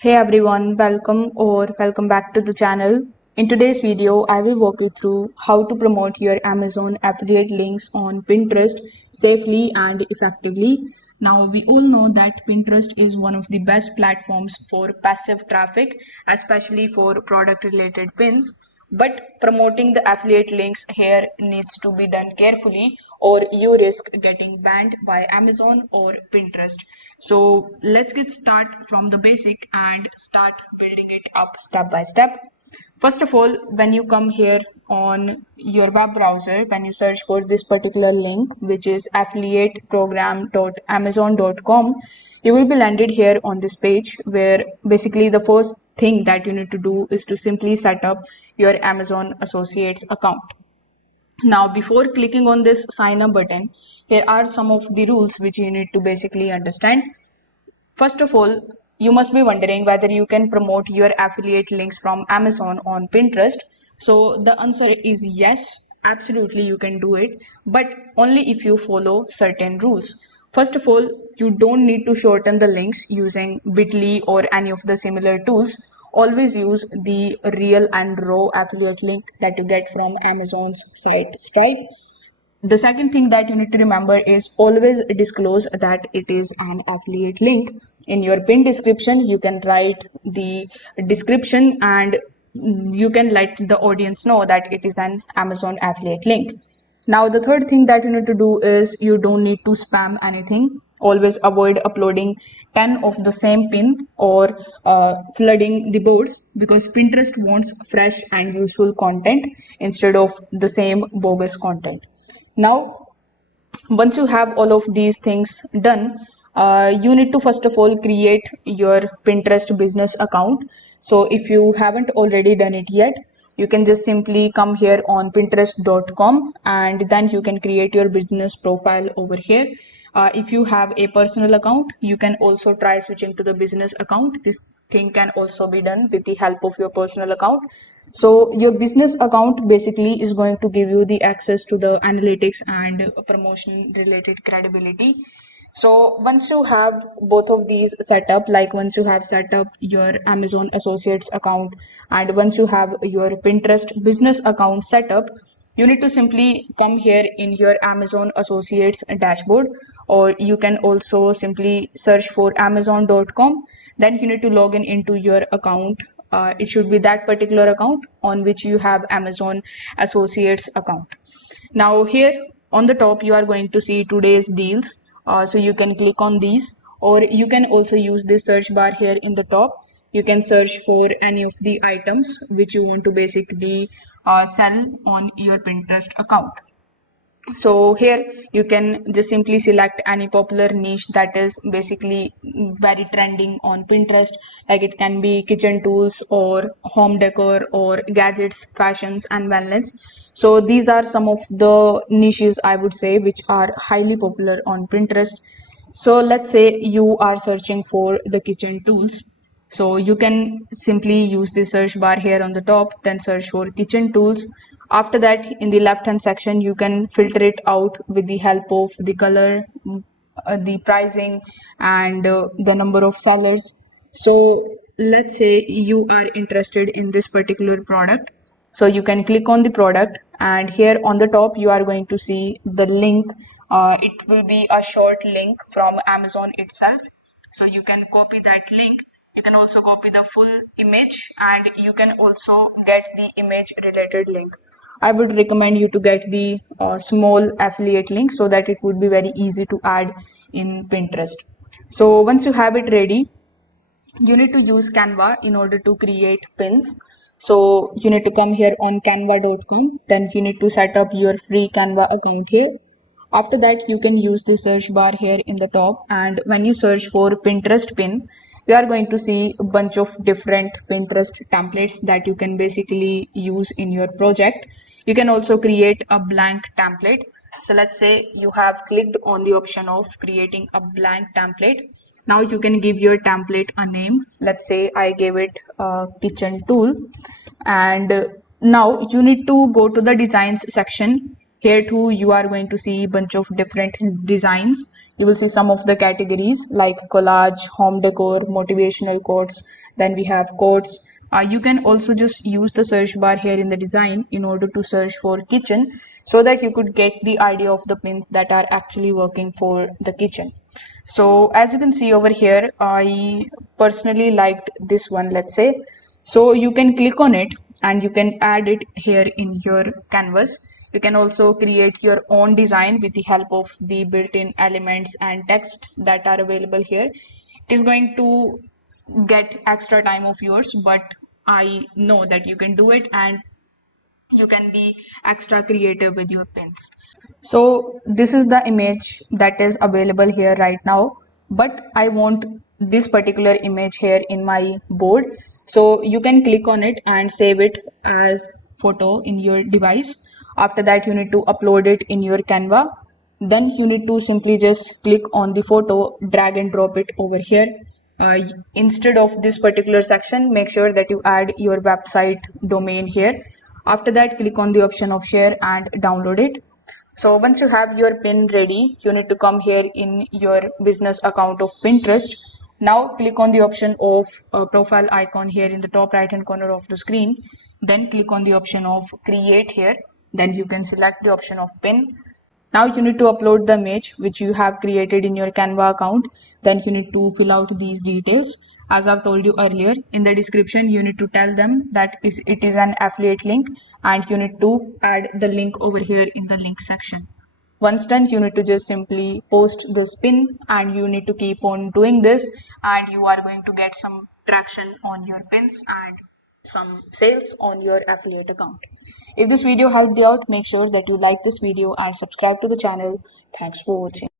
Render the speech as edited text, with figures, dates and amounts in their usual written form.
Hey everyone, welcome back to the channel. In today's video, I will walk you through how to promote your Amazon affiliate links on Pinterest safely and effectively. Now, we all know that Pinterest is one of the best platforms for passive traffic, especially for product related pins. But promoting the affiliate links here needs to be done carefully, or you risk getting banned by Amazon or Pinterest. So let's get started from the basic and start building it up step by step. First of all, when you come here on your web browser, when you search for this particular link, which is affiliateprogram.amazon.com, you will be landed here on this page where basically the first thing that you need to do is to simply set up your Amazon Associates account. Now, before clicking on this sign up button, here are some of the rules which you need to basically understand. First of all, you must be wondering whether you can promote your affiliate links from Amazon on Pinterest. So the answer is yes, absolutely you can do it, but only if you follow certain rules. First of all, you don't need to shorten the links using bit.ly or any of the similar tools. Always use the real and raw affiliate link that you get from Amazon's site Stripe. The second thing that you need to remember is always disclose that it is an affiliate link. In your pin description, you can write the description and you can let the audience know that it is an Amazon affiliate link. Now, the third thing that you need to do is you don't need to spam anything. Always avoid uploading 10 of the same pin or flooding the boards, because Pinterest wants fresh and useful content instead of the same bogus content. Now, once you have all of these things done, you need to first of all create your Pinterest business account. So if you haven't already done it yet, you can just simply come here on pinterest.com and then you can create your business profile over here. If you have a personal account, you can also try switching to the business account. This thing can also be done with the help of your personal account. So your business account basically is going to give you the access to the analytics and promotion related credibility. So once you have both of these set up, like once you have set up your Amazon Associates account and once you have your Pinterest business account set up, you need to simply come here in your Amazon Associates dashboard, or you can also simply search for amazon.com. Then you need to log in into your account. It should be that particular account on which you have Amazon Associates account. Now here on the top you are going to see today's deals. So you can click on these, or you can also use this search bar here in the top. You can search for any of the items which you want to basically sell on your Pinterest account. So here you can just simply select any popular niche that is basically very trending on Pinterest, like it can be kitchen tools or home decor or gadgets, fashions and wellness. So these are some of the niches, I would say, which are highly popular on Pinterest. So let's say you are searching for the kitchen tools. So you can simply use the search bar here on the top, then search for kitchen tools. After that, in the left hand section, you can filter it out with the help of the color, the pricing, and the number of sellers. So let's say you are interested in this particular product. So you can click on the product, and here on the top, you are going to see the link. It will be a short link from Amazon itself. So you can copy that link. You can also copy the full image, and you can also get the image related link. I would recommend you to get the small affiliate link so that it would be very easy to add in Pinterest. So once you have it ready, you need to use Canva in order to create pins. So you need to come here on canva.com, then you need to set up your free Canva account here. After that, you can use the search bar here in the top, and when you search for Pinterest pin, you are going to see a bunch of different Pinterest templates that you can basically use in your project. You can also create a blank template. So let's say you have clicked on the option of creating a blank template. Now you can give your template a name. Let's say I gave it a kitchen tool, and now you need to go to the designs section. Here too you are going to see a bunch of different designs. You will see some of the categories like collage, home decor, motivational quotes, Then we have quotes. You can also just use the search bar here in the design in order to search for kitchen, so that you could get the idea of the pins that are actually working for the kitchen. So as you can see over here, I personally liked this one, let's say. So you can click on it and you can add it here in your canvas. You can also create your own design with the help of the built-in elements and texts that are available here. It is going to get extra time of yours, but I know that you can do it and you can be extra creative with your pins. So this is the image that is available here right now, but I want this particular image here in my board. So you can click on it and save it as photo in your device. After that, you need to upload it in your Canva. Then you need to simply just click on the photo, drag and drop it over here. uh, Instead of this particular section, make sure that you add your website domain here. After that, click on the option of share and download it. So once you have your pin ready, you need to come here in your business account of Pinterest. Now click on the option of profile icon here in the top right hand corner of the screen. Then click on the option of create here. Then you can select the option of pin. Now you need to upload the image which you have created in your Canva account. Then you need to fill out these details. As I've told you earlier, in the description, you need to tell them that it is an affiliate link, and you need to add the link over here in the link section. Once done, you need to just simply post this pin, and you need to keep on doing this, and you are going to get some traction on your pins and some sales on your affiliate account. If this video helped you out, make sure that you like this video and subscribe to the channel. Thanks for watching.